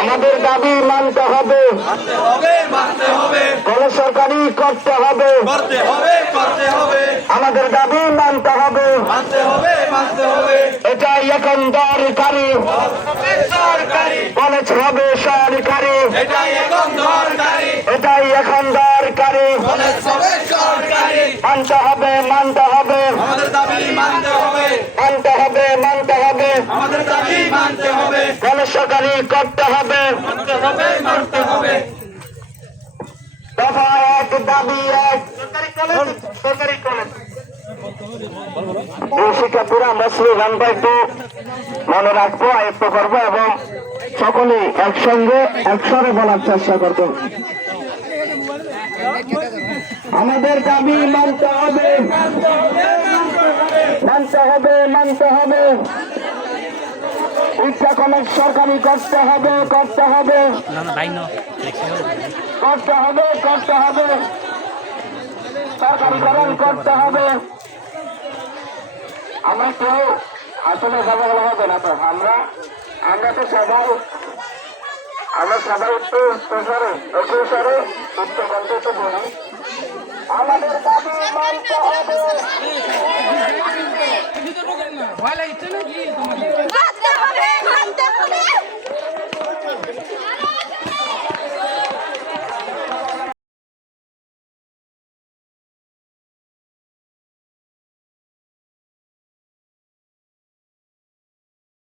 আমাদের দাবি মানতে হবে, কোন সরকারি করতে হবে, আমাদের দাবি মানতে হবে, এটাই এখন দরকারি, কলেজ হবে সরকারি, এটাই এখন দরকারি, মানতে হবে, মানতে হবে, মানতে হবে, মানতে হবে, কোন সরকারি করতে হবে, দফা এক দাবি এক, সরকারি কলেজ। এই শিক্ষার্থীরা আমরা স্লোগানটা একটু মনে রাখবো, আয়ত্ত করবো এবং সকলে একসঙ্গে একসরে বলার চেষ্টা করবো। আমাদের দাবি মানতে হবে, মানতে হবে, মানতে হবে, ইচ্ছা কলেজ সরকারি করতে হবে, করতে হবে, করতে হবে, করতে হবে, সরকারিকরণ করতে হবে। আমরা কেউ আসলে কথা বলা হবে না, তো আমরা তো সবাই একটু প্রসারে উচ্চ বলতে তো বলি, আমাদের দাবি মানতে হবে।